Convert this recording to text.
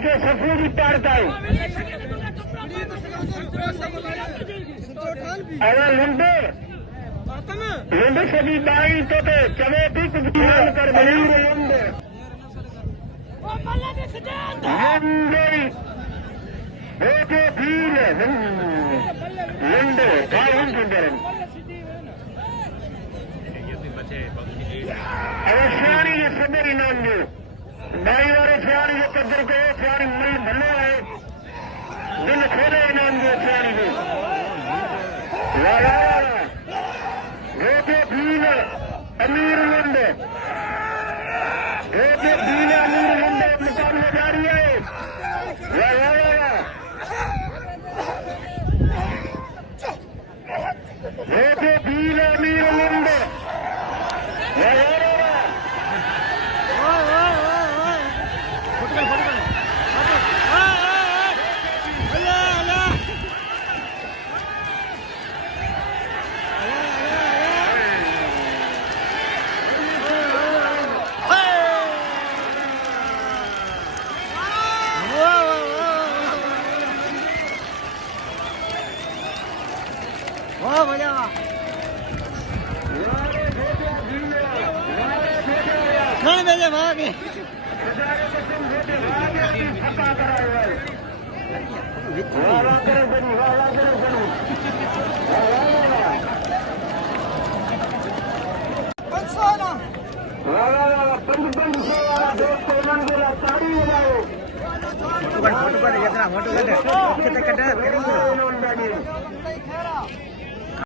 के सफूरी पाड़ता है अगर लंबे सभी बाई तो चले भी कुछ ख्याल कर बनीर लंबे लंबे भील लंबे कायम सुंदरन अवश्याणी ये सदर इनाम दो बाई वाले सियाणी जो कदर को सियाणी मल भलो है दिल खोले इनाम दो सियाणी को रोके भील अमीर लंबे रोके भील अमीर लंबे मुकाबला जारी है रोके भील अमीर लंबे फोटो